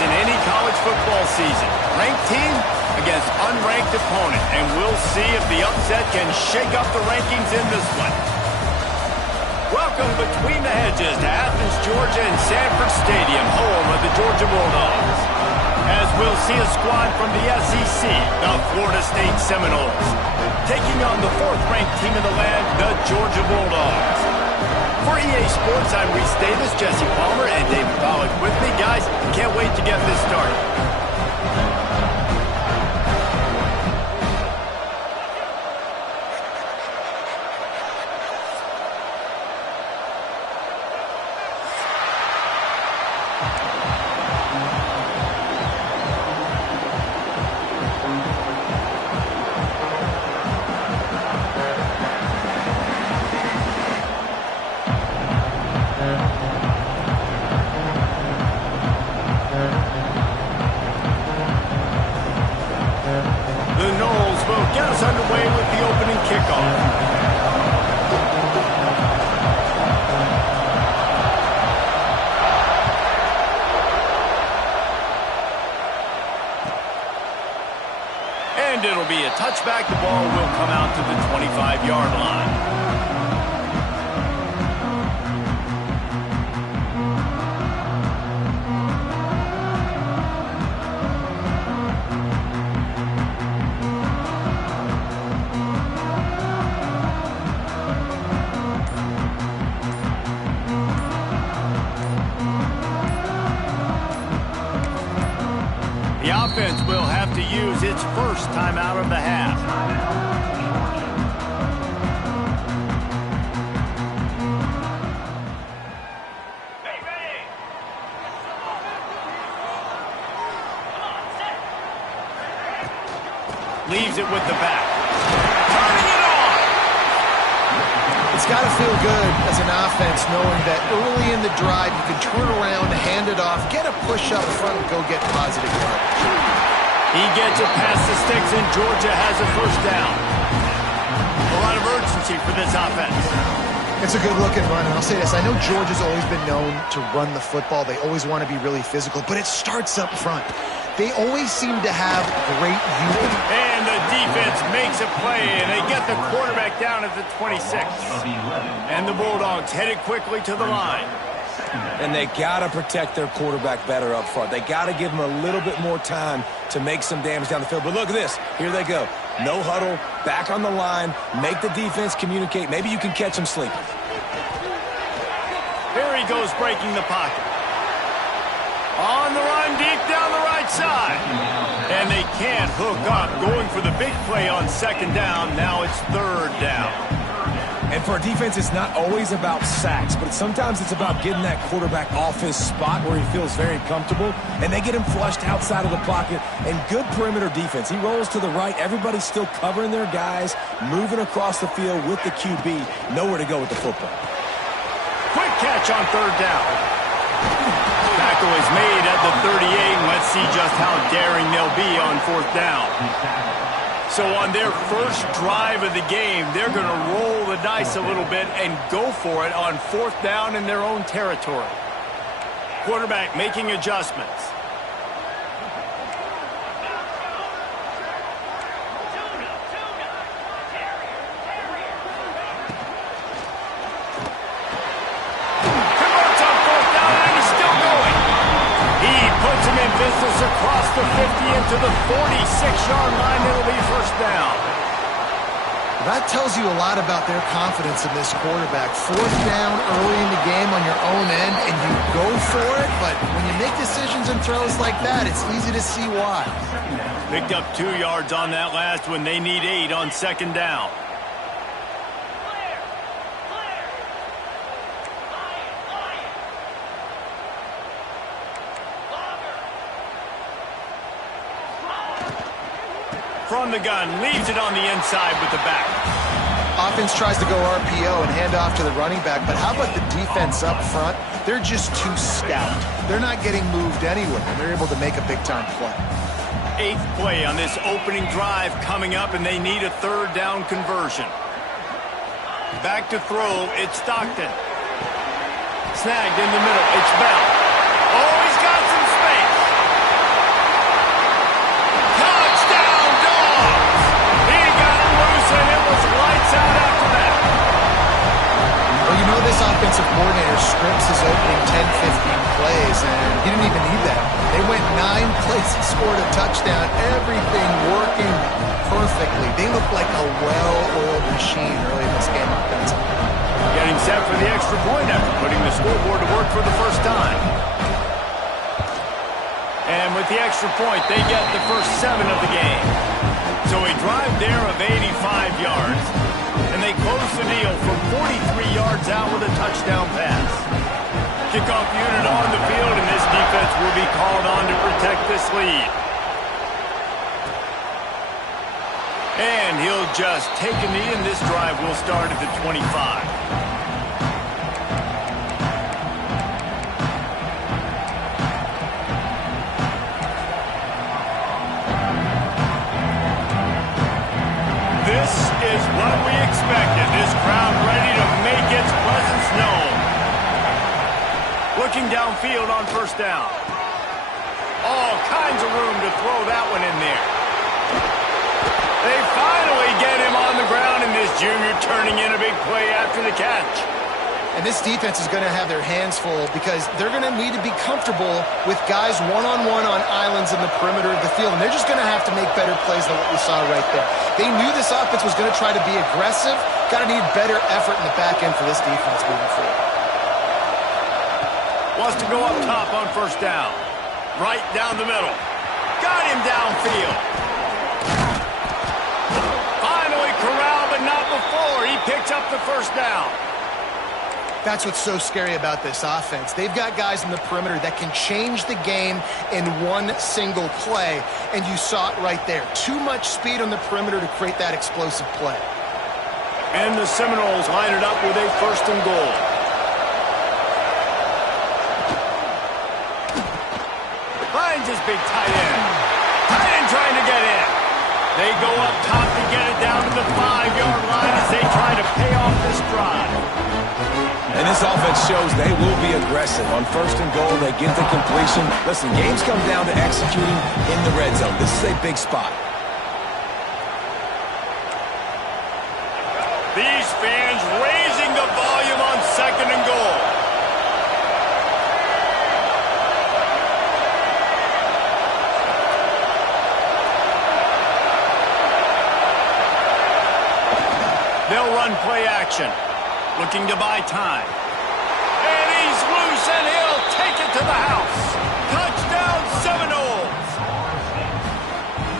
in any college football season. Ranked team against unranked opponent, and we'll see if the upset can shake up the rankings in this one. Welcome between the hedges to Athens, Georgia and Sanford Stadium, home of the Georgia Bulldogs. As we'll see a squad from the SEC, the Florida State Seminoles, taking on the fourth-ranked team in the land, the Georgia Bulldogs. For EA Sports, I'm Reese Davis, Jesse Palmer, and David Pollack with me. Guys, can't wait to get this started. Underway with the opening kickoff. And it'll be a touchback. The ball will come out to the 25-yard line. The offense will have to use its first timeout of the half. Leaves it with the back. Turning it on! It's got to feel good as an offense knowing that early in the drive you can turn around, hand it off, get a push up front, and go get positive yards. He gets it past the sticks, and Georgia has a first down. A lot of urgency for this offense. It's a good-looking run, and I'll say this. I know Georgia's always been known to run the football. They always want to be really physical, but it starts up front. They always seem to have great youth. And the defense makes a play, and they get the quarterback down at the 26. And the Bulldogs headed quickly to the line. And they got to protect their quarterback better up front. They got to give him a little bit more time to make some damage down the field. But look at this. Here they go. No huddle, back on the line, make the defense communicate. Maybe you can catch them sleeping. Here he goes, breaking the pocket. On the run, deep down the right side. And they can't hook up, going for the big play on second down. Now it's third down. And for a defense, it's not always about sacks, but sometimes it's about getting that quarterback off his spot where he feels very comfortable, and they get him flushed outside of the pocket. And good perimeter defense. He rolls to the right. Everybody's still covering their guys, moving across the field with the QB. Nowhere to go with the football. Quick catch on third down. Tackle is made at the 38, and let's see just how daring they'll be on fourth down. So on their first drive of the game, they're going to roll the dice a little bit and go for it on fourth down in their own territory. Quarterback making adjustments. Converts on fourth down, and he's still going. He puts him in business across the 50 into the 46-yard line. It'll be first down. That tells you a lot about their confidence in this quarterback. Fourth down early in the game on your own end, and you go for it, but when you make decisions and throws like that, it's easy to see why. Picked up 2 yards on that last one. They need 8 on second down. From the gun, leaves it on the inside with the back. Offense tries to go RPO and hand off to the running back, but how about the defense up front? They're just too stout. They're not getting moved anywhere. They're able to make a big-time play. 8th play on this opening drive coming up, and they need a third down conversion. Back to throw, it's Stockton. Snagged in the middle, it's Bell. Oh, he's got some space. plays, and he didn't even need that. They went 9 plays and scored a touchdown. Everything working perfectly. They looked like a well-oiled machine early in this game offensively. Getting set for the extra point after putting the scoreboard to work for the first time. And with the extra point, they get the first 7 of the game. So a drive there of 85 yards. And they close the deal from 43 yards out with a touchdown pass. Kickoff unit on the field, and this defense will be called on to protect this lead. And he'll just take a knee, and this drive will start at the 25. This is what we expected. This crowd ready to make its presence known. Looking downfield on first down. All kinds of room to throw that one in there. They finally get him on the ground, and this junior turning in a big play after the catch. And this defense is going to have their hands full because they're going to need to be comfortable with guys one-on-one on islands in the perimeter of the field. And they're just going to have to make better plays than what we saw right there. They knew this offense was going to try to be aggressive. Got to need better effort in the back end for this defense moving forward. Wants to go up top on first down. Right down the middle. Got him downfield. Finally corralled, but not before. He picks up the first down. That's what's so scary about this offense. They've got guys in the perimeter that can change the game in one single play, and you saw it right there. Too much speed on the perimeter to create that explosive play. And the Seminoles line it up with a first and goal. Finds his big tight end. Tight end trying to get in. They go up top to get it down to the 5-yard line as they try to pay off this drive. And this offense shows they will be aggressive. On first and goal, they get the completion. Listen, games come down to executing in the red zone. This is a big spot. These fans raising the volume on second and goal. They'll run play action. Looking to buy time. And he's loose, and he'll take it to the house. Touchdown, Seminoles.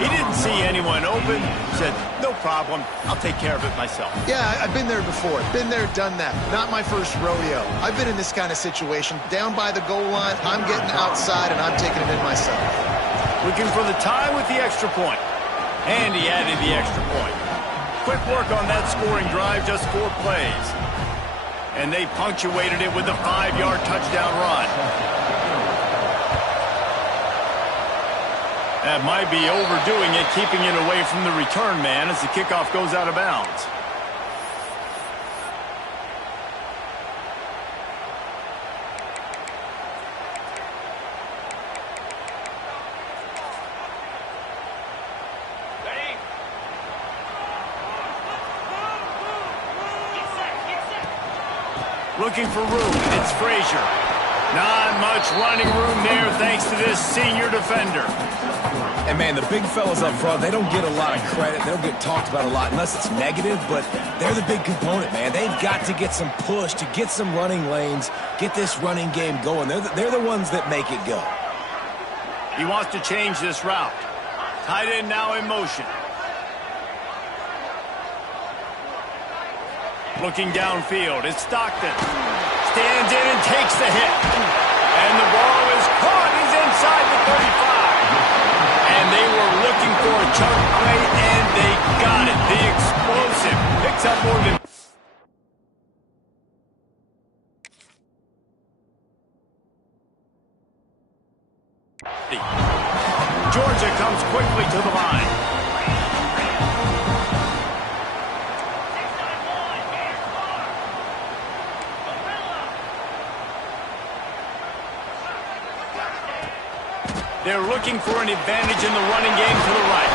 He didn't see anyone open. Said, no problem. I'll take care of it myself. Yeah, I've been there before. Been there, done that. Not my first rodeo. I've been in this kind of situation. Down by the goal line, I'm getting outside, and I'm taking it in myself. Looking for the tie with the extra point. And he added the extra point. Quick work on that scoring drive, just 4 plays. And they punctuated it with a 5-yard touchdown run. That might be overdoing it, keeping it away from the return man as the kickoff goes out of bounds. Looking for room, it's Frazier. Not much running room there thanks to this senior defender. And, man, the big fellas up front, they don't get a lot of credit. They don't get talked about a lot unless it's negative, but they're the big component, man. They've got to get some push, to get some running lanes, get this running game going. They're the ones that make it go. He wants to change this route. Tight end now in motion. Looking downfield, it's Stockton. Stands in and takes the hit. And the ball is caught. He's inside the 35. And they were looking for a chunk play, and they got it. The explosive picks up more than... Georgia comes quickly to the line. They're looking for an advantage in the running game to the right.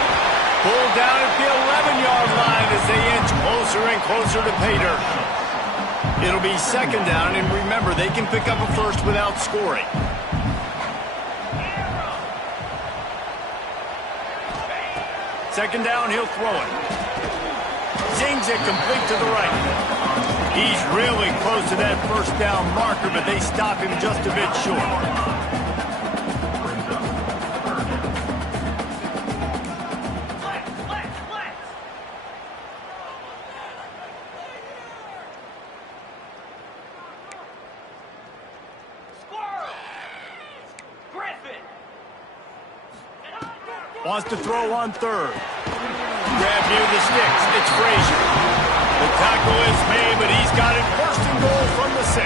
Pulled down at the 11-yard line as they inch closer and closer to pay dirt. It'll be second down, and remember, they can pick up a first without scoring. Second down, he'll throw it. Zings it complete to the right. He's really close to that first down marker, but they stop him just a bit short. Wants to throw on third. Grab near the sticks. It's Frazier. The tackle is made, but he's got it first and goal from the 6.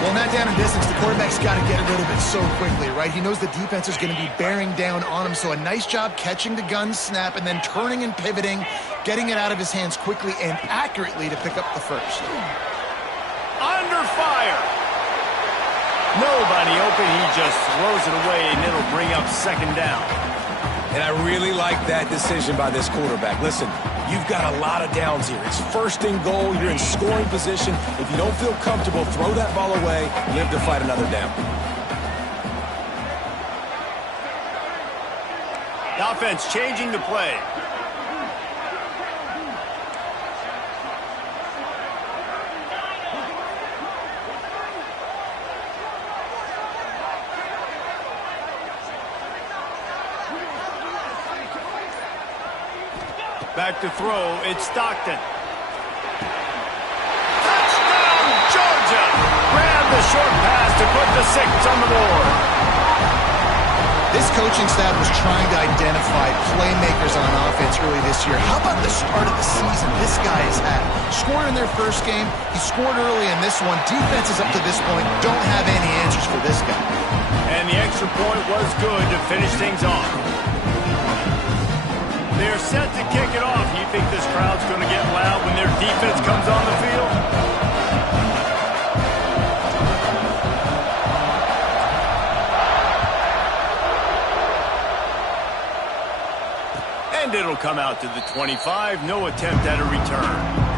Well, in that down and distance, the quarterback's got to get rid of it so quickly, right? He knows the defense is going to be bearing down on him, so a nice job catching the gun snap and then turning and pivoting, getting it out of his hands quickly and accurately to pick up the first. Under fire. Nobody open. He just throws it away, and it'll bring up second down. And I really like that decision by this quarterback. Listen, you've got a lot of downs here. It's first and goal. You're in scoring position. If you don't feel comfortable, throw that ball away. Live to fight another down. The offense changing the play. Back to throw, it's Stockton. Touchdown, Georgia! Grab the short pass to put the 6 on the board. This coaching staff was trying to identify playmakers on offense early this year. How about the start of the season this guy has had? Scored in their first game. He scored early in this one. Defenses up to this point don't have any answers for this guy. And the extra point was good to finish things off. They're set to kick it off. You think this crowd's going to get loud when their defense comes on the field? And it'll come out to the 25. No attempt at a return.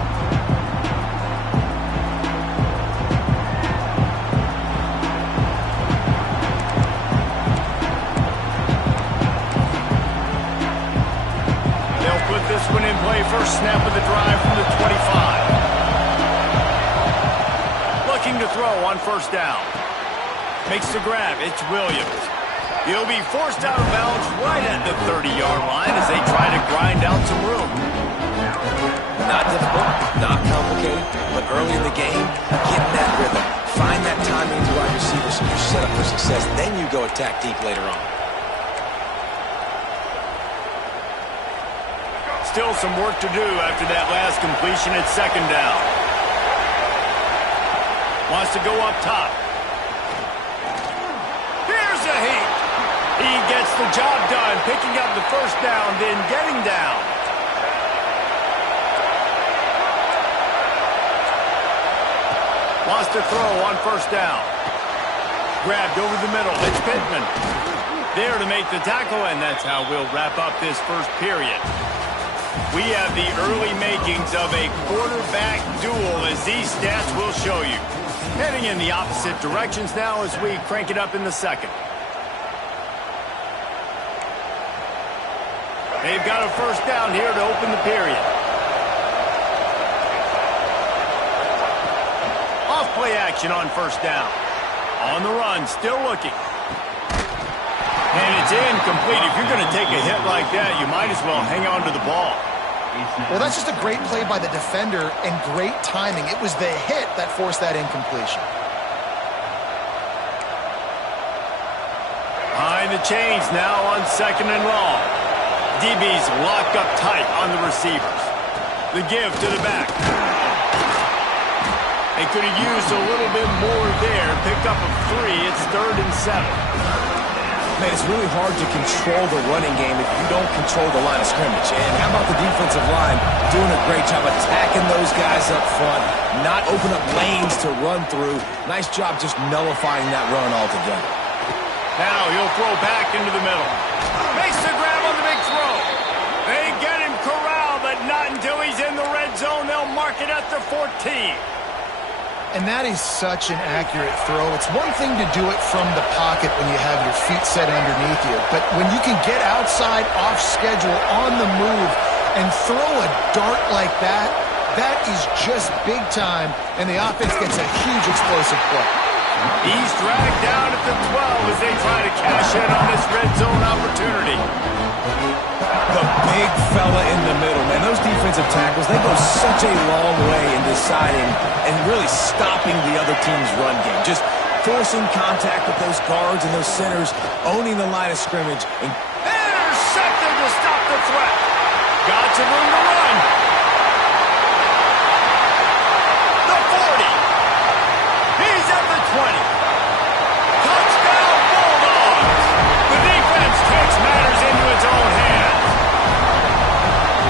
This one in play, first snap of the drive from the 25. Looking to throw on first down. Makes the grab, it's Williams. He'll be forced out of bounds right at the 30-yard line as they try to grind out some room. Not difficult, not complicated, but early in the game, get in that rhythm. Find that timing to wide receiver so you're set up for success. Then you go attack deep later on. Still some work to do after that last completion at second down. Wants to go up top. Here's a heat. He gets the job done, picking up the first down, then getting down. Wants to throw on first down. Grabbed over the middle. It's Pittman. There to make the tackle, and that's how we'll wrap up this first period. We have the early makings of a quarterback duel, as these stats will show you. Heading in the opposite directions now as we crank it up in the second. They've got a first down here to open the period. Off play action on first down. On the run, still looking. And it's incomplete. If you're going to take a hit like that, you might as well hang on to the ball. Well, that's just a great play by the defender and great timing. It was the hit that forced that incompletion. Behind the chains now on second and long. DB's locked up tight on the receivers. The give to the back. They could have used a little bit more there. Picked up a 3. It's 3rd and 7. Man, it's really hard to control the running game if you don't control the line of scrimmage. And how about the defensive line doing a great job attacking those guys up front, not open up lanes to run through. Nice job just nullifying that run altogether. Now he'll throw back into the middle. Makes the grab on the big throw. They get him corralled, but not until he's in the red zone. They'll mark it at the 14. And that is such an accurate throw. It's one thing to do it from the pocket when you have your feet set underneath you, but when you can get outside, off schedule, on the move, and throw a dart like that, that is just big time, and the offense gets a huge explosive play. He's dragged down at the 12 as they try to cash in on this red zone opportunity. The big fella in the middle, man. Those defensive tackles, they go such a long way in deciding and really stopping the other team's run game. Just forcing contact with those guards and those centers, owning the line of scrimmage. And intercepted to stop the threat. Got some room to run. The 40. He's at the 20. Touchdown Bulldogs. The defense takes matters into its own hands.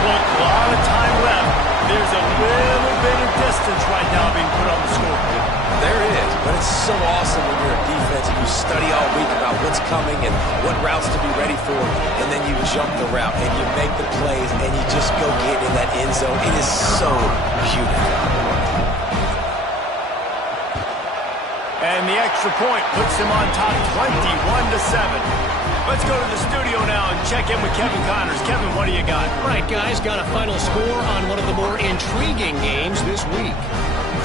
Well, a lot of time left. There's a little bit of distance right now being put on the scoreboard. There is, but it's so awesome when you're a defense and you study all week about what's coming and what routes to be ready for, and then you jump the route and you make the plays and you just go get in that end zone. It is so beautiful. And the extra point puts them on top 21-7. Let's go to the studio now and check in with Kevin Connors. Kevin, what do you got? All right, guys, got a final score on one of the more intriguing games this week.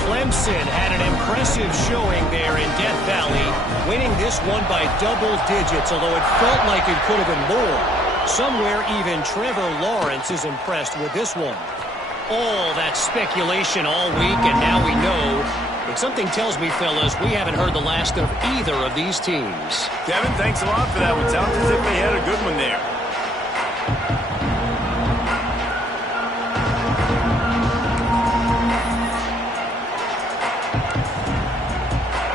Clemson had an impressive showing there in Death Valley, winning this one by double digits, although it felt like it could have been more. Somewhere even Trevor Lawrence is impressed with this one. All that speculation all week, and now we know. But something tells me, fellas, we haven't heard the last of either of these teams. Kevin, thanks a lot for that one. Sounds as if they had a good one there.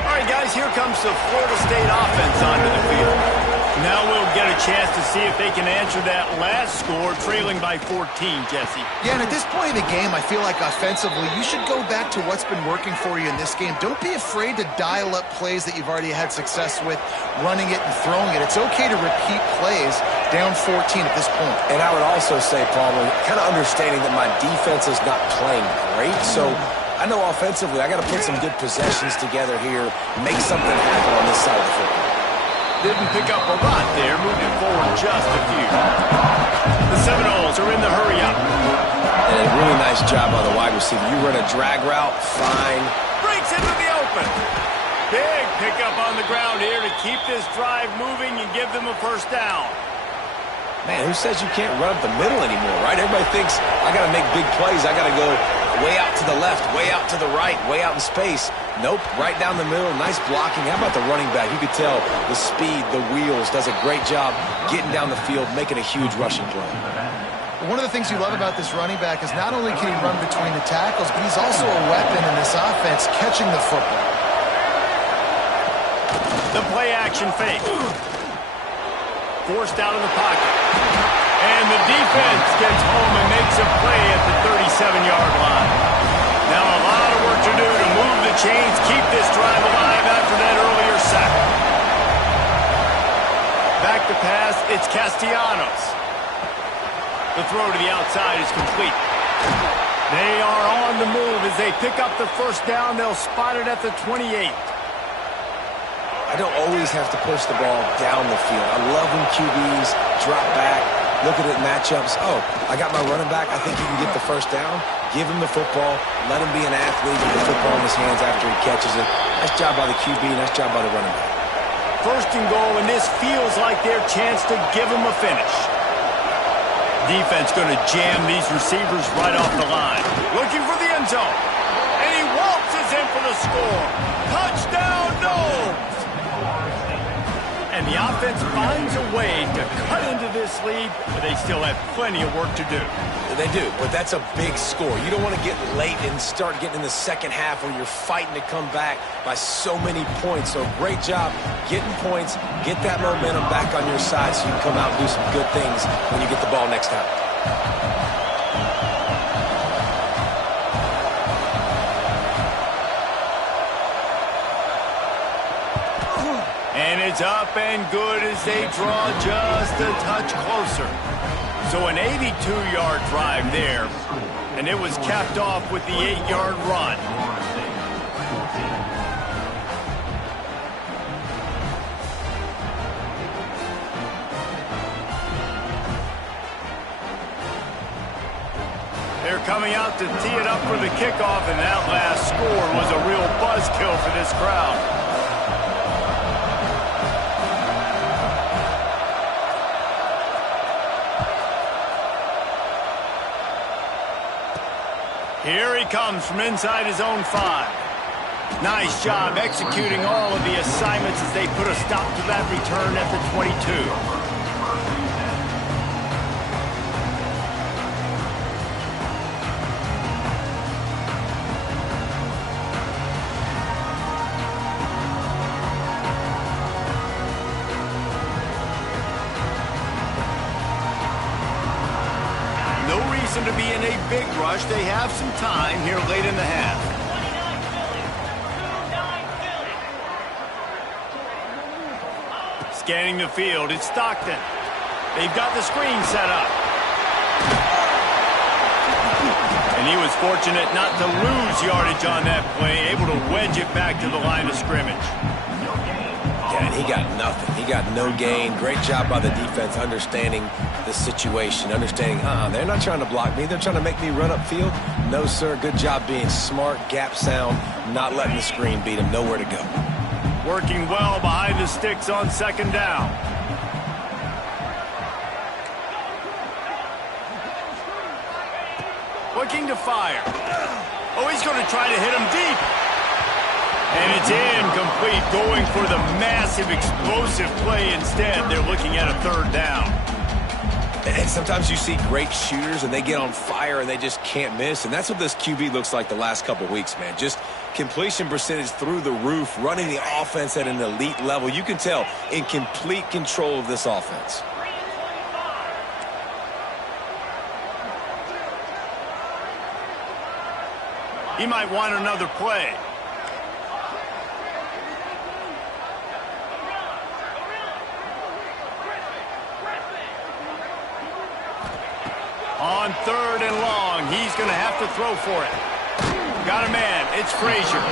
All right, guys, here comes the Florida State offense onto the field. Now we'll get a chance to see if they can answer that last score, trailing by 14, Jesse. Yeah, and at this point in the game, I feel like offensively, you should go back to what's been working for you in this game. Don't be afraid to dial up plays that you've already had success with, running it and throwing it. It's okay to repeat plays down 14 at this point. And I would also say, Paul, kind of understanding that my defense is not playing great, so I know offensively I got to put some good possessions together here, make something happen on this side of the football. Didn't pick up a lot there, moved it forward just a few. The Seminoles are in the hurry-up. And a really nice job by the wide receiver. You run a drag route, fine. Breaks into the open. Big pickup on the ground here to keep this drive moving and give them a first down. Man, who says you can't run up the middle anymore, right? Everybody thinks, I got to make big plays. I got to go way out to the left, way out to the right, way out in space. Nope, right down the middle, nice blocking. How about the running back? You could tell the speed, the wheels, does a great job getting down the field, making a huge rushing play. One of the things you love about this running back is not only can he run between the tackles, but he's also a weapon in this offense, catching the football. The play-action fake. Forced out of the pocket. And the defense gets home and makes a play at the 37-yard line. Now a lot of work to do to move the chains, keep this drive alive after that earlier sack. Back to pass, it's Castellanos. The throw to the outside is complete. They are on the move as they pick up the first down. They'll spot it at the 28. I don't always have to push the ball down the field. I love when QBs drop back, look at it matchups. Oh, I got my running back. I think he can get the first down. Give him the football. Let him be an athlete with the football in his hands after he catches it. Nice job by the QB. Nice job by the running back. First and goal, and this feels like their chance to give them a finish. Defense going to jam these receivers right off the line. Looking for the end zone. And he waltzes in for the score. Touchdown, Noles! And the offense finds a way to cut into this lead, but they still have plenty of work to do. They do, but that's a big score. You don't want to get late and start getting in the second half where you're fighting to come back by so many points. So great job getting points, get that momentum back on your side so you can come out and do some good things when you get the ball next time. And it's up and good as they draw just a touch closer. So an 82-yard drive there, and it was capped off with the 8-yard run. coming out to tee it up for the kickoff, and that last score was a real buzzkill for this crowd. Here he comes from inside his own 5. Nice job executing all of the assignments as they put a stop to that return at the 22. To be in a big rush. They have some time here late in the half. Scanning the field, it's Stockton. They've got the screen set up. And he was fortunate not to lose yardage on that play, able to wedge it back to the line of scrimmage. Yeah, and he got nothing. He got no gain. Great job by the defense understanding the situation, understanding, they're not trying to block me. They're trying to make me run upfield. No, sir. Good job being smart, gap sound, not letting the screen beat him. Nowhere to go. Working well behind the sticks on second down. Looking to fire. Oh, he's going to try to hit him deep. And it's incomplete, going for the massive explosive play instead. They're looking at a third down. And sometimes you see great shooters and they get on fire and they just can't miss. And that's what this QB looks like the last couple weeks, man. Just completion percentage through the roof, running the offense at an elite level. You can tell in complete control of this offense. He might want another play. On third and long, he's going to have to throw for it. Got a man. It's Frazier.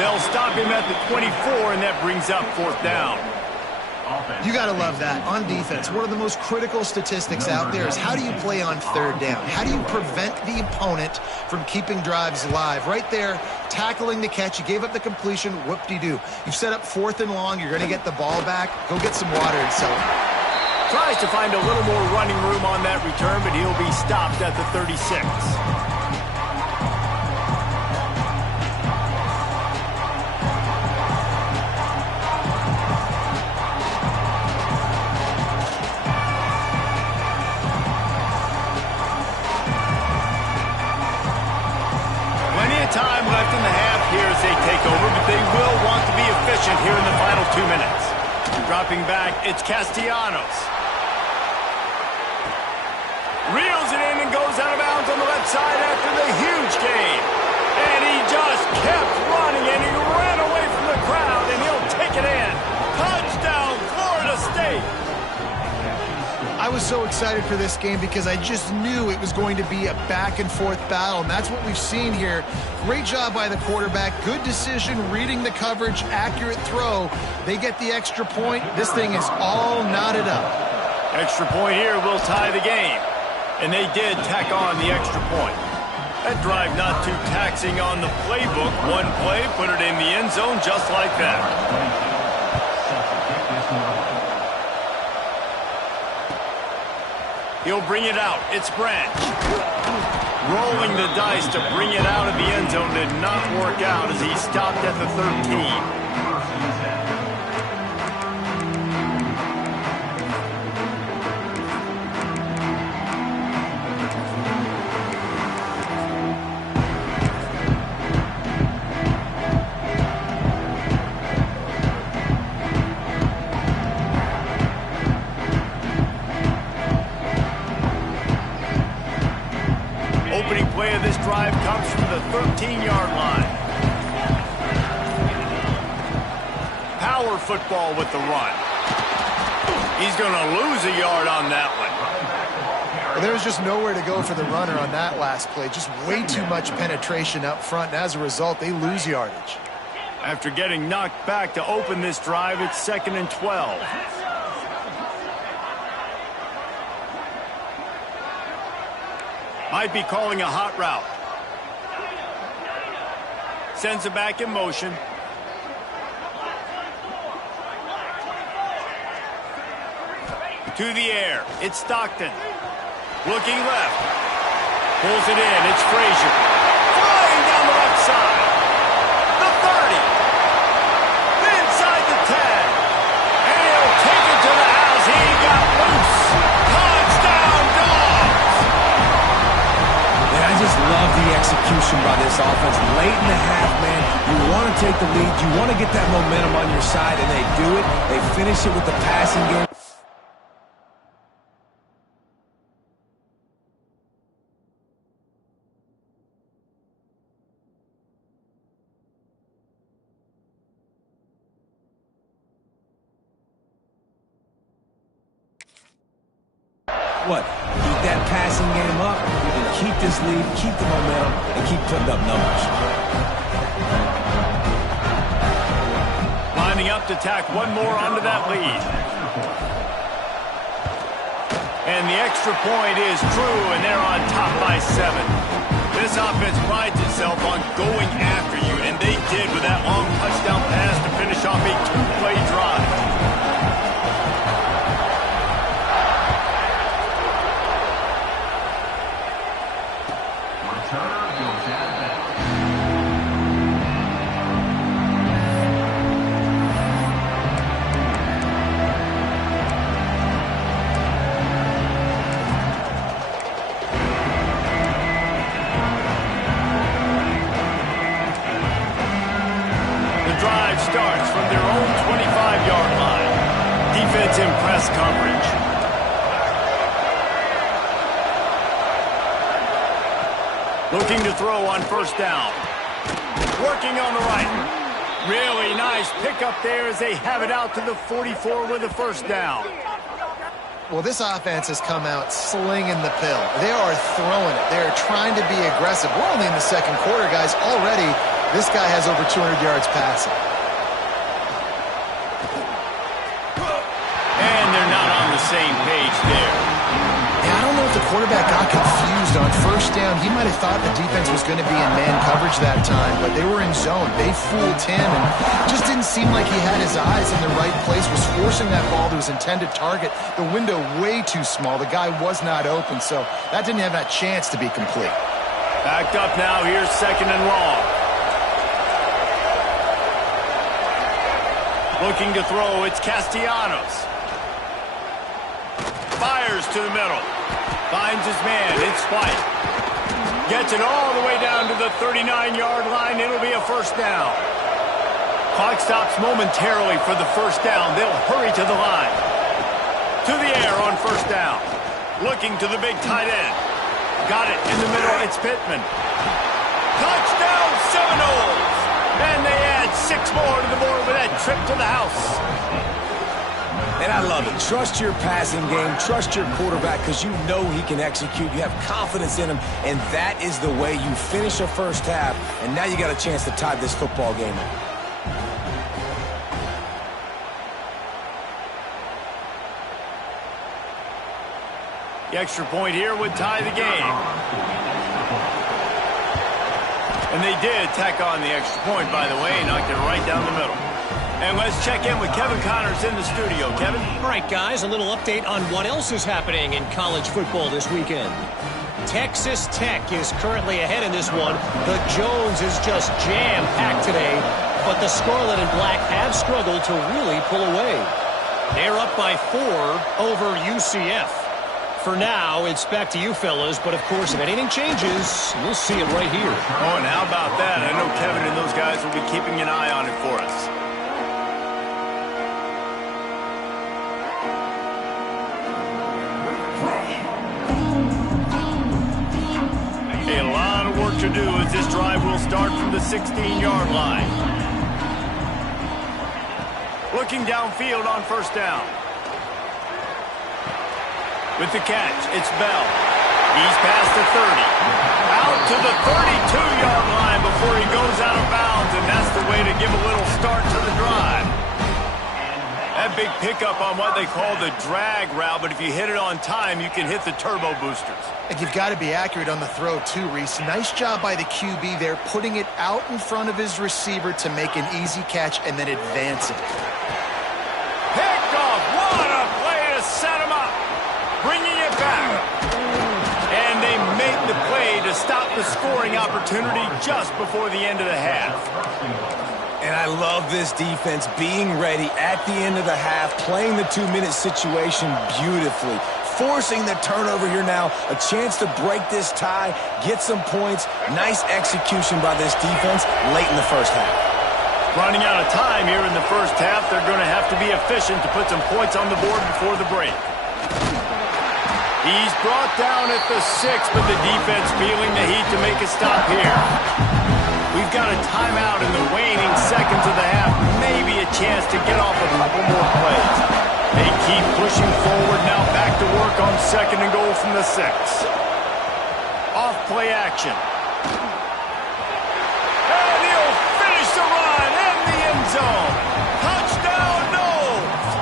They'll stop him at the 24, and that brings up fourth down. You got to love that. On defense, one of the most critical statistics out there is how do you play on third down? How do you prevent the opponent from keeping drives alive? Right there, tackling the catch. You gave up the completion. Whoop-de-doo. You've set up fourth and long. You're going to get the ball back. Go get some water and celebrate. Tries to find a little more running room on that return, but he'll be stopped at the 36. Plenty of time left in the half here as they take over, but they will want to be efficient here in the final 2 minutes. Dropping back, it's Castellanos. Reels it in and goes out of bounds on the left side after the huge gain. And he just kept running, and he ran away from the crowd, and he'll take it in. Touchdown, Florida State. I was so excited for this game because I just knew it was going to be a back-and-forth battle, and that's what we've seen here. Great job by the quarterback. Good decision, reading the coverage, accurate throw. They get the extra point. This thing is all knotted up. Extra point here will tie the game. And they did tack on the extra point. That drive not too taxing on the playbook. One play, put it in the end zone just like that. He'll bring it out. It's Branch. Rolling the dice to bring it out of the end zone did not work out as he stopped at the 13. Opening play of this drive comes from the 13-yard line. Power football with the run. He's going to lose a yard on that one. Well, there's just nowhere to go for the runner on that last play. Just way too much penetration up front, and as a result, they lose yardage. After getting knocked back to open this drive, it's 2nd and 12. Might be calling a hot route. Sends it back in motion. To the air. It's Stockton. Looking left. Pulls it in. It's Frazier. Flying down the left side. The 30. Inside the 10. And he'll take it to the house. He got loose. Touchdown, Dogs! And I just love the execution by this offense. Late in the half, man, you want to take the lead. You want to get that momentum on your side, and they do it. They finish it with the passing game. What? Keep that passing game up. You can keep this lead, keep the momentum, and keep putting up numbers. Lining up to tack one more onto that lead. And the extra point is true, and they're on top by 7. This offense prides itself on going after you, and they did with that long touchdown pass to finish off a 2-play drive. Starts from their own 25-yard line. Defense in press coverage. Looking to throw on first down. Working on the right. Really nice pickup there as they have it out to the 44 with a first down. Well, this offense has come out slinging the pill. They are throwing it. They are trying to be aggressive. We're only in the second quarter, guys. Already, this guy has over 200 yards passing. Same page there. Yeah, I don't know if the quarterback got confused on first down. He might have thought the defense was going to be in man coverage that time, but they were in zone. They fooled him and just didn't seem like he had his eyes in the right place, was forcing that ball to his intended target. The window way too small. The guy was not open, so that didn't have that chance to be complete. Backed up now. Here's second and long. Looking to throw. It's Castellanos. Fires to the middle. Finds his man. It's White. Gets it all the way down to the 39-yard line. It'll be a first down. Clock stops momentarily for the first down. They'll hurry to the line. To the air on first down. Looking to the big tight end. Got it in the middle. It's Pittman. Touchdown Seminoles! And they add 6 more to the board with that trip to the house. And I love it. Trust your passing game. Trust your quarterback because you know he can execute. You have confidence in him, and that is the way you finish a first half. And now you got a chance to tie this football game up. The extra point here would tie the game. And they did tack on the extra point, by the way, knocked it right down the middle. And let's check in with Kevin Connors in the studio. Kevin? All right, guys, a little update on what else is happening in college football this weekend. Texas Tech is currently ahead in this one. The Jones is just jam-packed today, but the Scarlet and Black have struggled to really pull away. They're up by 4 over UCF. For now, it's back to you fellas, but of course, if anything changes, we'll see it right here. Oh, and how about that? I know Kevin and those guys will be keeping an eye on it for us. A lot of work to do as this drive will start from the 16-yard line. Looking downfield on first down. With the catch, it's Bell. He's past the 30. Out to the 32-yard line before he goes out of bounds, and that's the way to give a little start to the drive. That big pickup on what they call the drag route, but if you hit it on time, you can hit the turbo boosters. And you've got to be accurate on the throw, too, Reese. Nice job by the QB there, putting it out in front of his receiver to make an easy catch and then advance it. Picked off. What a play to set him up. Bringing it back. And they made the play to stop the scoring opportunity just before the end of the half. And I love this defense being ready at the end of the half, playing the 2-minute situation beautifully, forcing the turnover here now, a chance to break this tie, get some points. Nice execution by this defense late in the first half. Running out of time here in the first half, they're going to have to be efficient to put some points on the board before the break. He's brought down at the 6, but the defense feeling the heat to make a stop here. We've got a timeout in the waning seconds of the half. Maybe a chance to get off a couple more plays. They keep pushing forward now, back to work on 2nd and goal from the 6. Off play action. And he'll finish the run in the end zone. Touchdown, Knowles!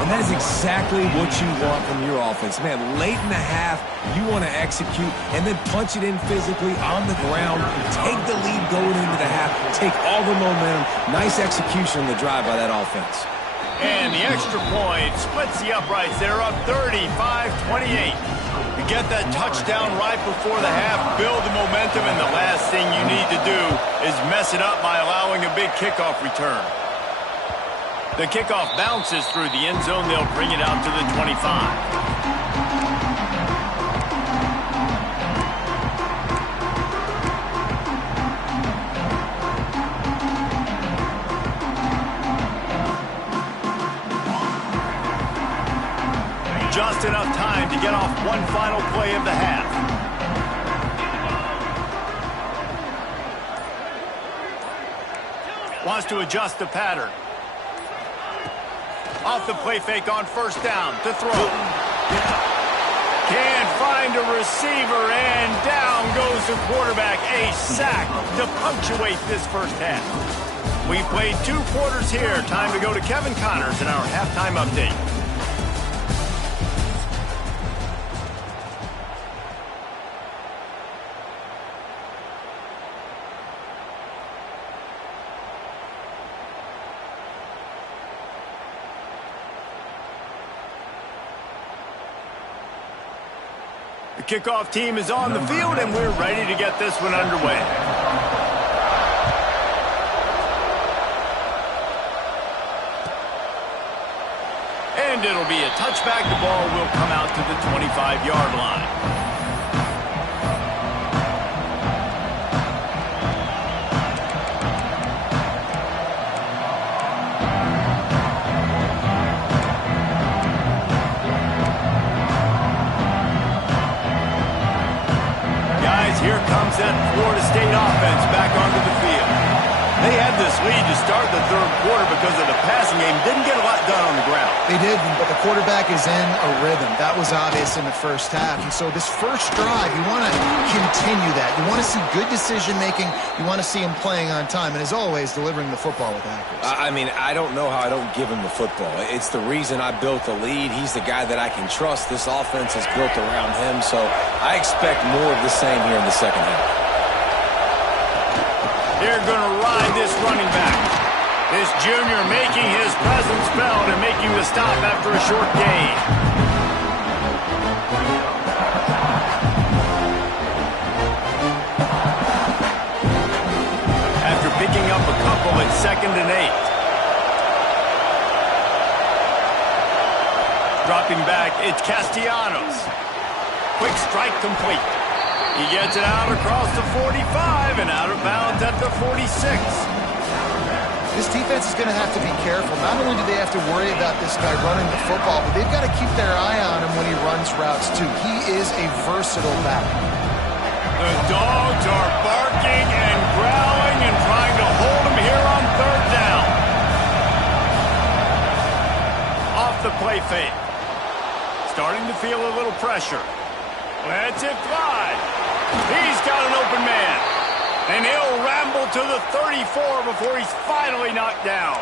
And that is exactly what you want from your offense. Man, late in the half, you want to execute and then punch it in physically on the ground, take the lead going into the half, take all the momentum. Nice execution on the drive by that offense. And the extra point splits the uprights. They're up 35-28. To get that touchdown right before the half, build the momentum, and the last thing you need to do is mess it up by allowing a big kickoff return. The kickoff bounces through the end zone. They'll bring it out to the 25. Just enough time to get off one final play of the half. Wants to adjust the pattern. Off the play fake on 1st down to throw. Can't find a receiver, and down goes the quarterback. A sack to punctuate this first half. We played 2 quarters here. Time to go to Kevin Connors in our halftime update. The kickoff team is on the field, and we're ready to get this one underway. And it'll be a touchback. The ball will come out to the 25-yard line. Here comes that Florida State offense back onto the field. They had this lead to start the 3rd quarter because of the passing game. Didn't get a lot done on the ground. They did, but the quarterback is in a rhythm. That was obvious in the first half. And so this first drive, you want to continue that. You want to see good decision-making. You want to see him playing on time. And as always, delivering the football with accuracy. I mean, I don't know how I don't give him the football. It's the reason I built the lead. He's the guy that I can trust. This offense is built around him. So I expect more of the same here in the second half. They're going to ride this running back. This junior making his presence felt and making the stop after a short gain. After picking up a couple at 2nd and 8. Dropping back, it's Castellanos. Quick strike complete. He gets it out across the 45 and out of bounds at the 46. This defense is going to have to be careful. Not only do they have to worry about this guy running the football, but they've got to keep their eye on him when he runs routes, too. He is a versatile back. The dogs are barking and growling and trying to hold him here on 3rd down. Off the play fake. Starting to feel a little pressure. Lets it fly. He's got an open man. And he'll ramble to the 34 before he's finally knocked down.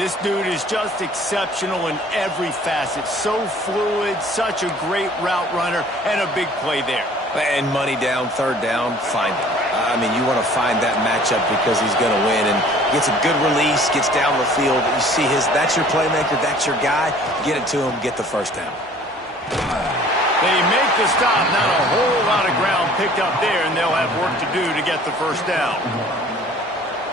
This dude is just exceptional in every facet. So fluid, such a great route runner, and a big play there. And money down, third down, find him. I mean, you want to find that matchup because he's going to win. And gets a good release, gets down the field. You see that's your playmaker, that's your guy. Get it to him, get the first down. They make the stop. Not a whole lot of ground picked up there, and they'll have work to do to get the first down.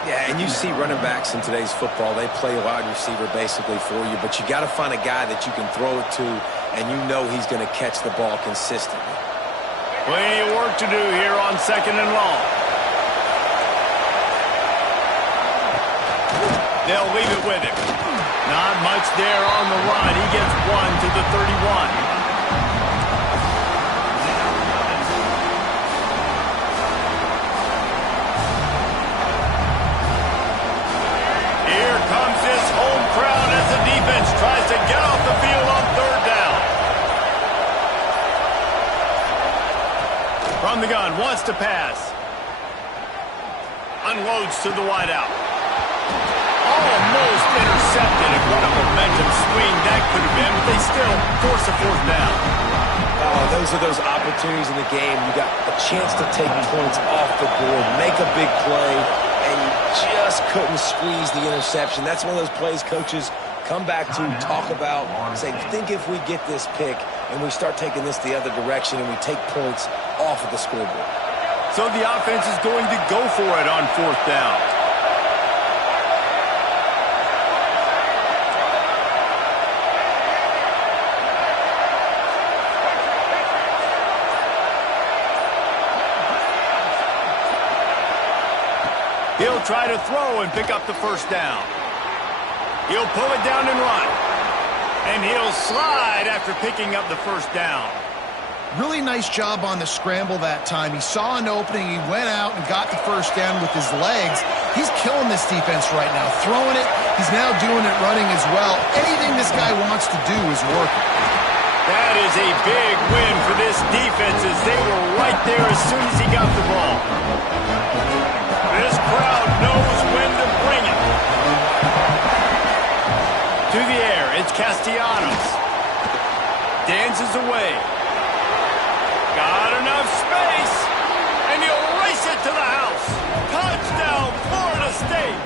Yeah, and you see running backs in today's football, they play a wide receiver basically for you, but you got to find a guy that you can throw it to, and you know he's going to catch the ball consistently. Plenty of work to do here on 2nd and long. They'll leave it with him. Not much there on the run. He gets one to the 31. Here comes his home crowd as the defense tries to get off the field on 3rd down. From the gun, wants to pass. Unloads to the wideout. Almost intercepted, and what a momentum swing that could have been, but they still force a 4th down. Oh, those are those opportunities in the game. You got a chance to take points off the board, make a big play, and you just couldn't squeeze the interception. That's one of those plays coaches come back to, talk about, say, think if we get this pick and we start taking this the other direction and we take points off of the scoreboard. So the offense is going to go for it on 4th down. He'll try to throw and pick up the first down. He'll pull it down and run. And he'll slide after picking up the first down. Really nice job on the scramble that time. He saw an opening. He went out and got the first down with his legs. He's killing this defense right now. Throwing it. He's now doing it running as well. Anything this guy wants to do is working. That is a big win for this defense as they were right there as soon as he got the ball. This crowd knows when to bring it. To the air, it's Castellanos. Dances away. Got enough space, and he'll race it to the house. Touchdown, Florida State.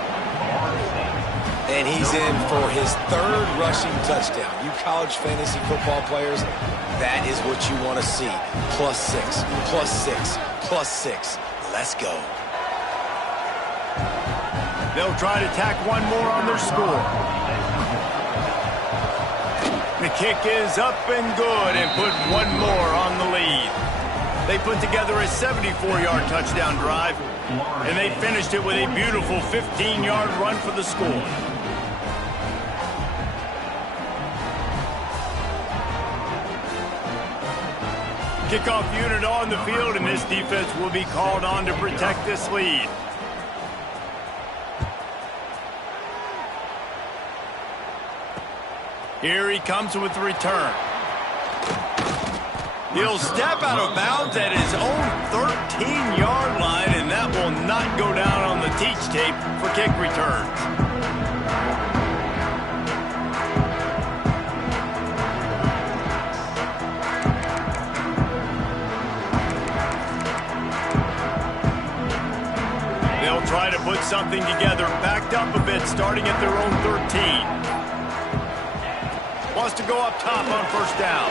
And he's in for his 3rd rushing touchdown. You college fantasy football players, that is what you want to see. +6, +6, +6. Let's go. They'll try to tack one more on their score. The kick is up and good and put one more on the lead. They put together a 74-yard touchdown drive, and they finished it with a beautiful 15-yard run for the score. Kickoff unit on the field, and this defense will be called on to protect this lead. Here he comes with the return. He'll step out of bounds at his own 13-yard line, and that will not go down on the teach tape for kick returns. They'll try to put something together, backed up a bit, starting at their own 13. Wants to go up top on first down.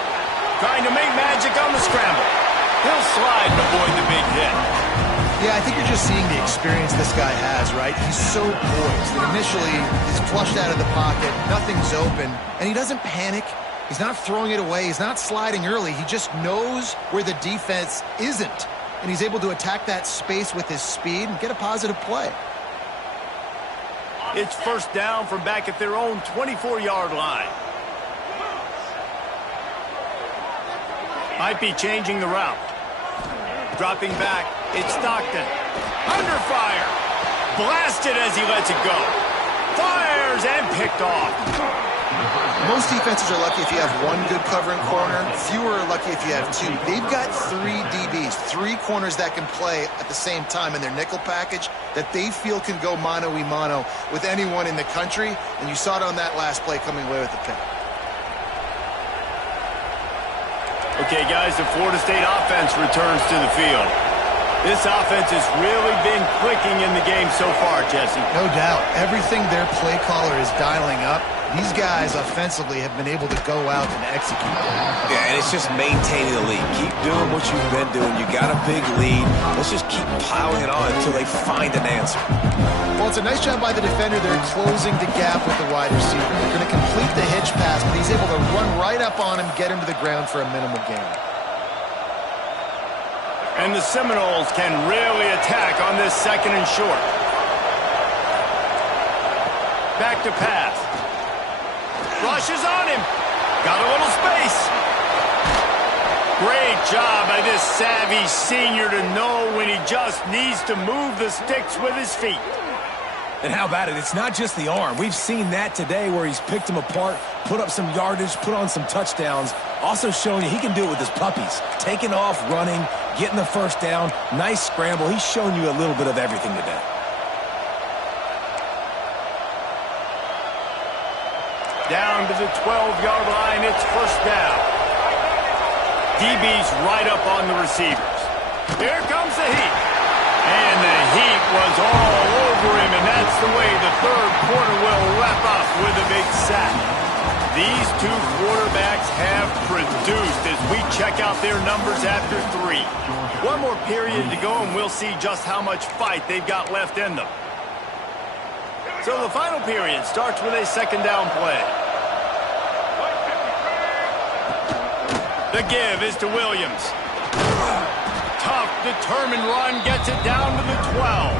Trying to make magic on the scramble. He'll slide and avoid the big hit. Yeah, I think you're just seeing the experience this guy has, right? He's so poised. And initially, he's flushed out of the pocket. Nothing's open. And he doesn't panic. He's not throwing it away. He's not sliding early. He just knows where the defense isn't. And he's able to attack that space with his speed and get a positive play. It's first down from back at their own 24-yard line. Might be changing the route. Dropping back, it's Stockton. Under fire. Blasted as he lets it go. Fires and picked off. Most defenses are lucky if you have one good covering corner. Fewer are lucky if you have two. They've got 3 DBs, 3 corners that can play at the same time in their nickel package that they feel can go mano-a-mano with anyone in the country, and you saw it on that last play coming away with the pick. Okay, guys, the Florida State offense returns to the field. This offense has really been clicking in the game so far, Jesse. No doubt. Everything their play caller is dialing up, these guys offensively have been able to go out and execute. Yeah, and it's just maintaining the lead. Keep doing what you've been doing. You got a big lead. Let's just keep piling it on until they find an answer. Well, it's a nice job by the defender. They're closing the gap with the wide receiver. They're going to complete the hitch pass, but he's able to run right up on him, get him to the ground for a minimal gain. And the Seminoles can really attack on this 2nd and short. Back to pass. Rushes on him. Got a little space. Great job by this savvy senior to know when he just needs to move the sticks with his feet. And how about it? It's not just the arm. We've seen that today where he's picked them apart, put up some yardage, put on some touchdowns. Also showing you he can do it with his puppies. Taking off, running, getting the first down. Nice scramble. He's shown you a little bit of everything today. Down to the 12-yard line, it's first down. DB's right up on the receivers. Here comes the heat. And the heat was all over him, and that's the way the 3rd quarter will wrap up with a big sack. These 2 quarterbacks have produced as we check out their numbers after 3. One more period to go, and we'll see just how much fight they've got left in them. So the final period starts with a 2nd down play. The give is to Williams. Tough, determined run gets it down to the 12.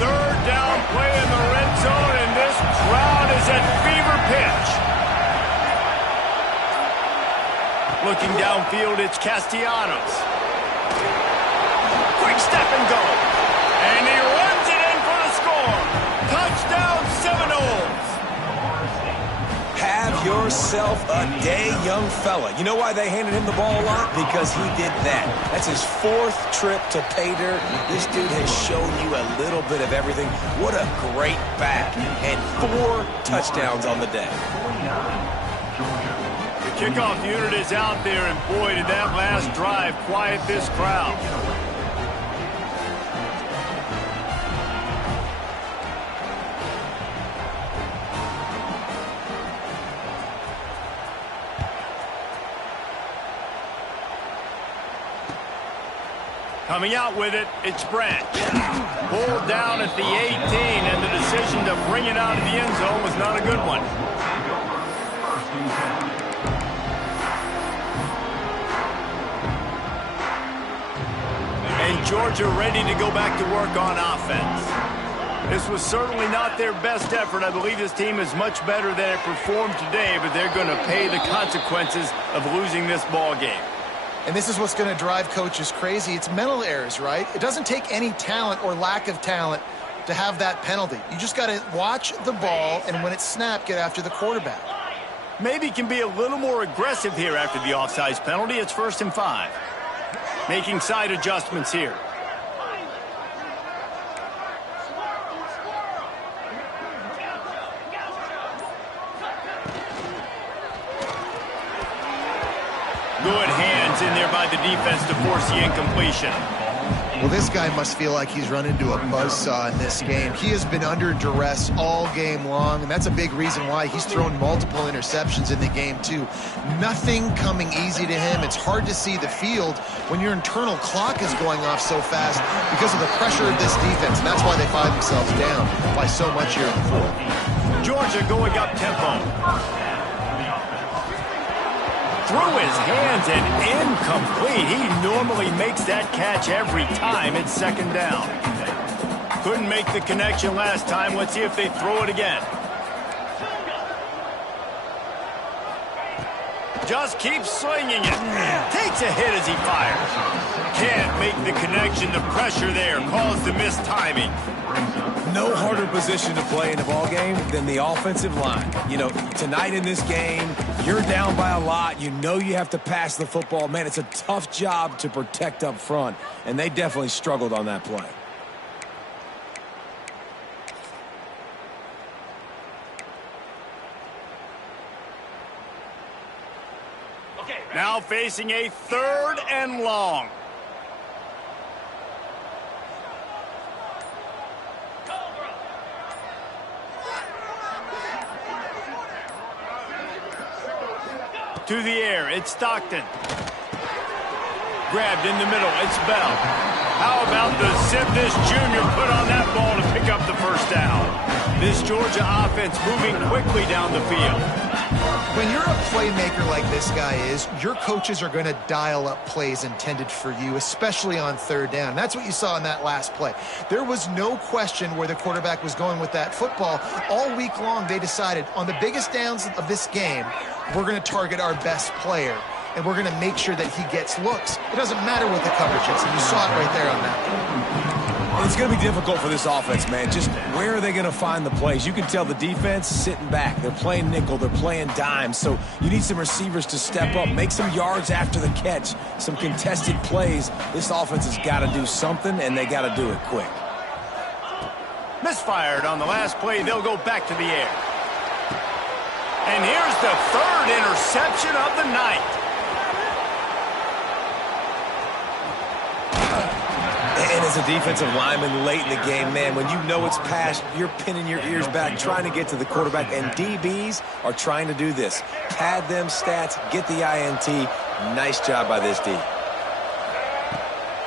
Third down play in the red zone, and this crowd is at fever pitch. Looking downfield, it's Castellanos. Quick step and go. And he runs it in for the score. Touchdown, Seminoles. Have yourself a day, young fella. You know why they handed him the ball a lot? Because he did that. That's his 4th trip to pay dirt. This dude has shown you a little bit of everything. What a great back. And 4 touchdowns on the day. The kickoff unit is out there, and boy, did that last drive quiet this crowd. Coming out with it, it's Branch. Pulled down at the 18, and the decision to bring it out of the end zone was not a good one. And Georgia ready to go back to work on offense. This was certainly not their best effort. I believe this team is much better than it performed today, but they're going to pay the consequences of losing this ball game. And this is what's going to drive coaches crazy. It's mental errors, right? It doesn't take any talent or lack of talent to have that penalty. You just got to watch the ball, and when it's snapped, get after the quarterback. Maybe can be a little more aggressive here after the offsides penalty. It's 1st and 5. Making side adjustments here. Good hands in there by the defense to force the incompletion. Well, this guy must feel like he's run into a buzzsaw in this game. He has been under duress all game long, and that's a big reason why he's thrown multiple interceptions in the game, too. Nothing coming easy to him. It's hard to see the field when your internal clock is going off so fast because of the pressure of this defense, and that's why they find themselves down by so much here in the 4th. Georgia going up tempo. Through his hands and incomplete. He normally makes that catch every time. It's 2nd down. Couldn't make the connection last time. Let's see if they throw it again. Just keeps swinging it. Takes a hit as he fires. Can't make the connection. The pressure there caused the missed timing. No harder position to play in a ball game than the offensive line. You know, tonight in this game, you're down by a lot. You know you have to pass the football. Man, it's a tough job to protect up front, and they definitely struggled on that play. Now facing a 3rd and long. To the air, it's Stockton. Grabbed in the middle, it's Bell. How about the zip this junior put on that ball to pick up the first down? This Georgia offense moving quickly down the field. When you're a playmaker like this guy is, your coaches are going to dial up plays intended for you, especially on 3rd down. That's what you saw in that last play. There was no question where the quarterback was going with that football. All week long, they decided on the biggest downs of this game, we're going to target our best player, and we're going to make sure that he gets looks. It doesn't matter what the coverage is, and you saw it right there on that play. It's going to be difficult for this offense, man. Just where are they going to find the plays? You can tell the defense sitting back. They're playing nickel. They're playing dime. So you need some receivers to step up, make some yards after the catch, some contested plays. This offense has got to do something, and they got to do it quick. Misfired on the last play. They'll go back to the air. And here's the 3rd interception of the night. And as a defensive lineman late in the game, man, when you know it's past, you're pinning your ears back, trying to get to the quarterback, and DBs are trying to do this. Pad them stats, get the INT. Nice job by this D.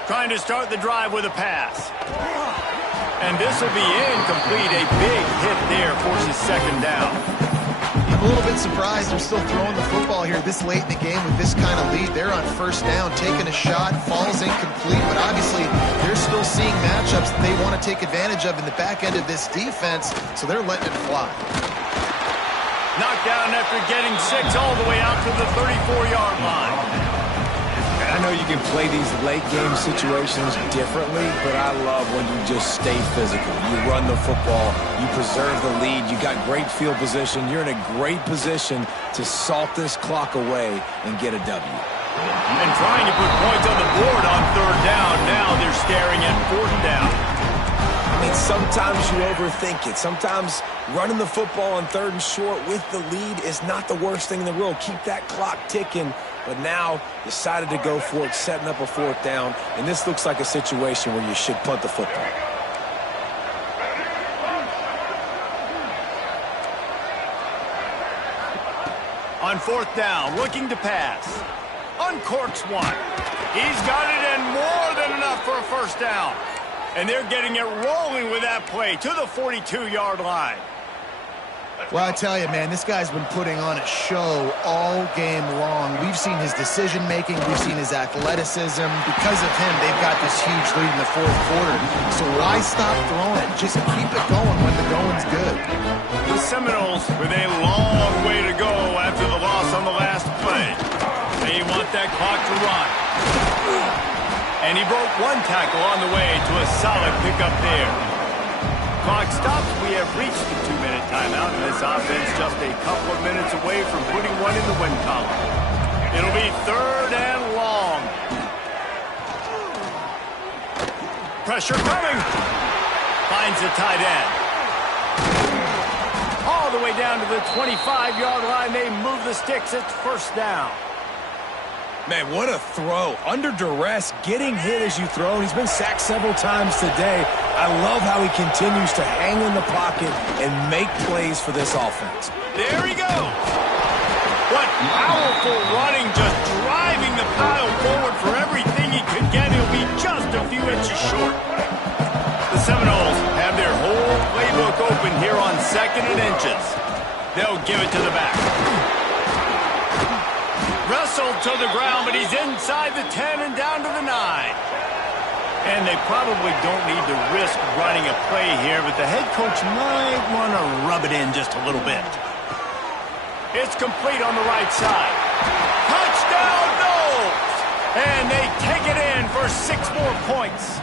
Trying to start the drive with a pass. And this will be incomplete. A big hit there forces 2nd down. I'm a little bit surprised they're still throwing the football here this late in the game with this kind of lead. They're on 1st down, taking a shot, falls incomplete, but obviously they're still seeing matchups that they want to take advantage of in the back end of this defense, so they're letting it fly. Knocked down after getting 6 all the way out to the 34-yard line. I know you can play these late game situations differently, but I love when you just stay physical. You run the football, you preserve the lead, you got great field position, you're in a great position to salt this clock away and get a W. And trying to put points on the board on 3rd down. Now they're staring at 4th down. I mean, sometimes you overthink it. Sometimes running the football on 3rd and short with the lead is not the worst thing in the world. Keep that clock ticking. But now decided to go for it, setting up a 4th down. And this looks like a situation where you should punt the football. On 4th down, looking to pass. Uncorks one. He's got it and more than enough for a 1st down. And they're getting it rolling with that play to the 42-yard line. Well, I tell you, man, this guy's been putting on a show all game long. We've seen his decision-making. We've seen his athleticism. Because of him, they've got this huge lead in the 4th quarter. So why stop throwing it? Just keep it going when the going's good. The Seminoles with a long way to go after the loss on the last play. They want that clock to run. And he broke 1 tackle on the way to a solid pickup there. Clock stops. We have reached the 2-minute timeout, and this offense just a couple of minutes away from putting one in the win column. It'll be 3rd and long. Pressure coming. Finds the tight end. All the way down to the 25-yard line. They move the sticks. It's 1st down. Man, what a throw. Under duress, getting hit as you throw. And he's been sacked several times today. I love how he continues to hang in the pocket and make plays for this offense. There he goes. What powerful running, just driving the pile forward for everything he could get. He'll be just a few inches short. The Seminoles have their whole playbook open here on 2nd and inches. They'll give it to the back. Wrestled to the ground, but he's inside the 10 and down to the 9. And they probably don't need to risk running a play here, but the head coach might want to rub it in just a little bit. It's complete on the right side. Touchdown, Knowles! And they take it in for 6 more points.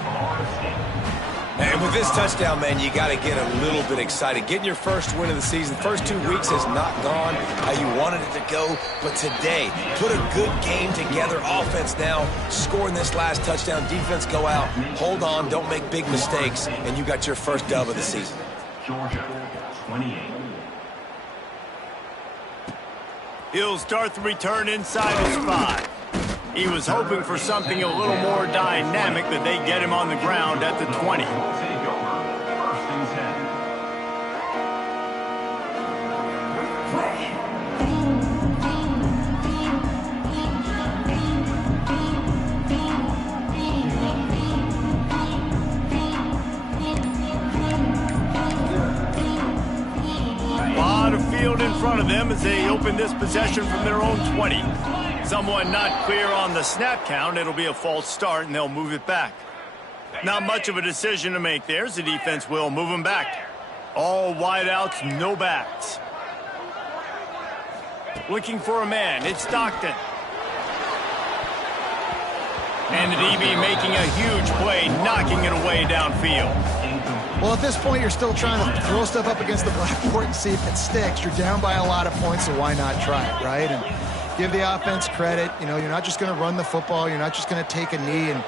And with this touchdown, man, you got to get a little bit excited. Getting your first win of the season. First 2 weeks has not gone how you wanted it to go. But today, put a good game together. Offense now scoring this last touchdown. Defense go out, hold on, don't make big mistakes, and you got your first dub of the season. Georgia, 28. He'll start the return inside his 5. He was hoping for something a little more dynamic, but they get him on the ground at the 20. A lot of field in front of them as they open this possession from their own 20. Someone not clear on the snap count. It'll be a false start, and they'll move it back. Not much of a decision to make there. The defense will move them back. All wideouts, no backs. Looking for a man. It's Stockton. And the DB making a huge play, knocking it away downfield. Well, at this point, you're still trying to throw stuff up against the blackboard and see if it sticks. You're down by a lot of points, so why not try it, right? And give the offense credit. You know, you're not just going to run the football. You're not just going to take a knee. And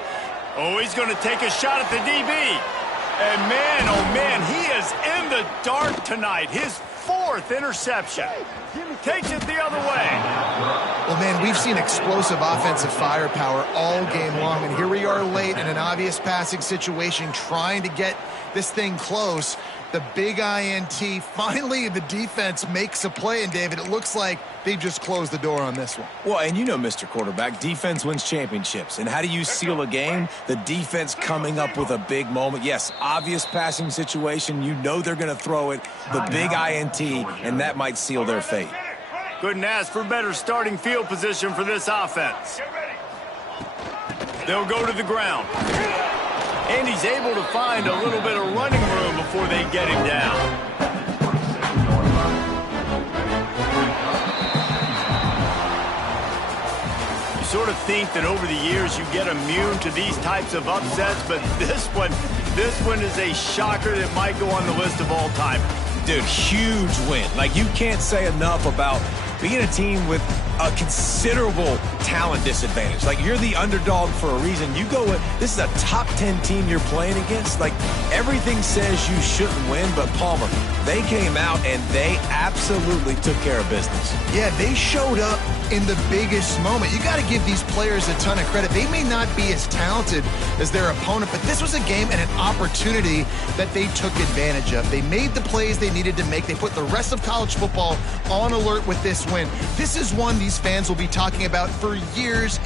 oh, he's going to take a shot at the DB. And man, oh man, he is in the dark tonight. His 4th interception. Takes it the other way. Well, man, we've seen explosive offensive firepower all game long. And here we are late in an obvious passing situation trying to get this thing close. The big INT. Finally, the defense makes a play, and David, it looks like they just closed the door on this one. Well, and you know, Mr. Quarterback, defense wins championships. And how do you seal a game? The defense coming up with a big moment. Yes, obvious passing situation. You know they're going to throw it. The big INT, and that might seal their fate. Couldn't ask for better starting field position for this offense. They'll go to the ground. And he's able to find a little bit of running room before they get him down. You sort of think that over the years you get immune to these types of upsets, but this one is a shocker that might go on the list of all time. Dude, huge win. Like, you can't say enough about being a team with a considerable talent disadvantage. Like, you're the underdog for a reason. You go with, this is a top 10 team you're playing against. Like, everything says you shouldn't win, but Palmer, they came out and they absolutely took care of business. Yeah, they showed up in the biggest moment. You got to give these players a ton of credit. They may not be as talented as their opponent, but this was a game and an opportunity that they took advantage of. They made the plays they needed to make. They put the rest of college football on alert with this win. This is one these fans will be talking about for years and years.